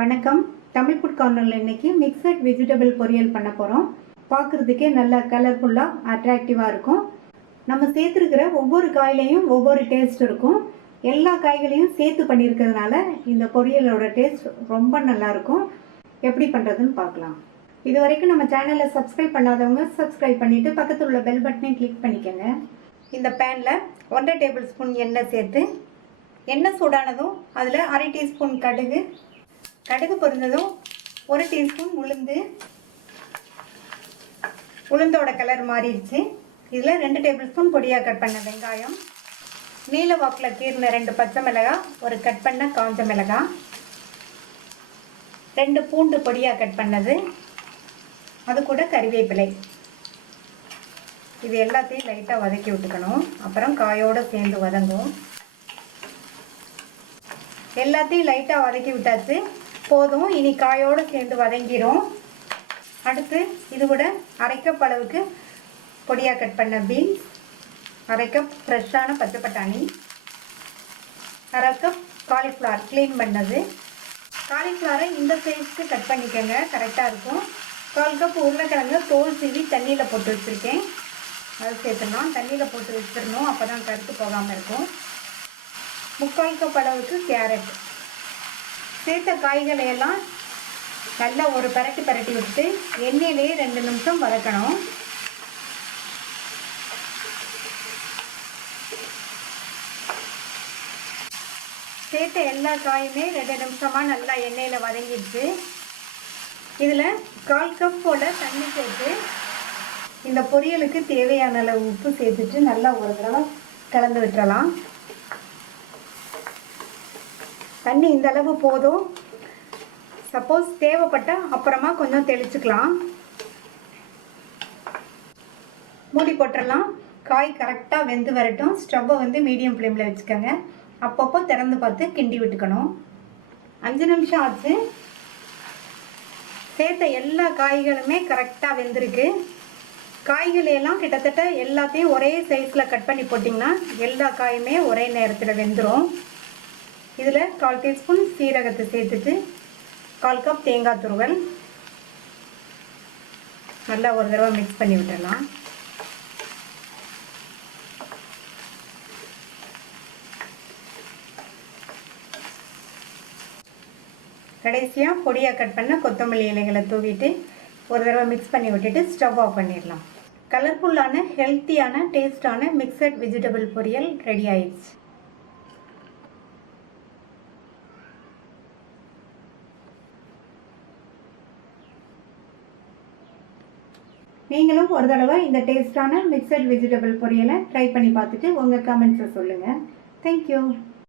வணக்கம். தமிழ் ஃபுட் கார்னரில் இன்னைக்கு மிக்சட் வெஜிடபிள் பொரியல் பண்ண போகிறோம். பார்க்குறதுக்கே நல்லா கலர்ஃபுல்லாக அட்ராக்டிவாக இருக்கும். நம்ம சேர்த்துருக்கிற ஒவ்வொரு காயிலையும் ஒவ்வொரு டேஸ்ட் இருக்கும். எல்லா காய்களையும் சேர்த்து பண்ணியிருக்கிறதுனால இந்த பொரியலோட டேஸ்ட் ரொம்ப நல்லாயிருக்கும். எப்படி பண்ணுறதுன்னு பார்க்கலாம். இது வரைக்கும் நம்ம சேனலை சப்ஸ்கிரைப் பண்ணாதவங்க சப்ஸ்கிரைப் பண்ணிவிட்டு பக்கத்தில் உள்ள பெல் பட்டனையும் கிளிக் பண்ணிக்கோங்க. இந்த பேனில் 1.5 டேபிள் ஸ்பூன் எண்ணெய் சேர்த்து, எண்ணெய் சூடானதும் அதில் 1/2 டீஸ்பூன் கடுகு பொரிஞ்சதும் 1 டீஸ்பூன் உளுந்தோட கலர் மாறிடுச்சு. இதில் 2 டேபிள் ஸ்பூன் பொடியாக கட் பண்ண வெங்காயம், நீல வாக்கில் கீர்ன 2 பச்சை மிளகாய், ஒரு கட் பண்ண காஞ்ச மிளகாய், 2 பூண்டு பொடியாக கட் பண்ணது, அது கூட கறிவேப்பிலை. இது எல்லாத்தையும் லைட்டாக வதக்கி விட்டுக்கணும். அப்புறம் காயோடு சேர்ந்து வதங்கும். எல்லாத்தையும் லைட்டாக வதக்கி விட்டாச்சு, போதும். இனி காயோடு சேர்ந்து வதங்கிடும். அடுத்து இது கூட 1/2 கப் அளவுக்கு பொடியாக கட் பண்ண பீன்ஸ், 1/2 கப் ஃப்ரெஷ்ஷான பச்சை பட்டாணி, 1/2 கப் காலிஃப்ளவர் க்ளீன் பண்ணது. காலிஃப்ளவரை இந்த சைஸ்க்கு கட் பண்ணிக்கோங்க, கரெக்டாக இருக்கும். 1/4 கப் உருளைக்கிழங்கு தோல் சீவி தண்ணியில் போட்டு வச்சுருக்கேன், அது சேர்த்துடலாம். தண்ணியில் போட்டு வச்சிடணும், அப்போ தான் கருத்து போகாமல் இருக்கும். 3/4 கப் அளவுக்கு கேரட். சேர்த்த காய்களையெல்லாம் நல்லா ஒரு பரட்டி விட்டு எண்ணெயிலேயே 2 நிமிஷம் வதக்கணும். சேர்த்த எல்லா காயுமே 2 நிமிஷமாக நல்லா எண்ணெயில் வதங்கிடுச்சு. இதில் 1/4 கப் போல் தண்ணி சேர்த்து இந்த பொரியலுக்கு தேவையான அளவு உப்பு சேர்த்துட்டு நல்லா ஒரு தடவை கலந்து விட்டுறலாம். தண்ணி இந்த அளவு போதும். சப்போஸ் தேவைப்பட்டால் அப்புறமா கொஞ்சம் தெளிச்சுக்கலாம். மூடி போட்டுடலாம். காய் கரெக்டாக வெந்து வரட்டும். ஸ்டவ்வை மீடியம் ஃப்ளேமில் வச்சுக்கோங்க. அப்பப்போ திறந்து பார்த்து கிண்டி விட்டுக்கணும். 5 நிமிஷம் ஆச்சு. சேர்த்த எல்லா காய்களுமே கரெக்டாக வெந்திருக்கு. காய்களையெல்லாம் கிட்டத்தட்ட எல்லாத்தையும் ஒரே சைஸில் கட் பண்ணி போட்டிங்கன்னா எல்லா காயுமே ஒரே நேரத்தில் வெந்துடும். இதில் 1/4 டீஸ்பூன் சீரகத்தை சேர்த்துட்டு 1/4 கப் தேங்காய் துருவல் நல்லா ஒரு தடவை மிக்ஸ் பண்ணி விட்டுடலாம். கடைசியாக பொடியாக கட் பண்ண கொத்தமல்லி இலைகளை தூவிட்டு ஒரு தடவை மிக்ஸ் பண்ணி விட்டுட்டு ஸ்டவ் ஆஃப் பண்ணிடலாம். கலர்ஃபுல்லான ஹெல்த்தியான டேஸ்டான மிக்சட் வெஜிடபிள் பொரியல் ரெடி ஆயிடுச்சு. நீங்களும் ஒரு தடவை இந்த டேஸ்டான மிக்சட் வெஜிடபிள் பொரியலை ட்ரை பண்ணி பார்த்துட்டு உங்கள் கமெண்ட்ஸை சொல்லுங்கள். தேங்க்யூ.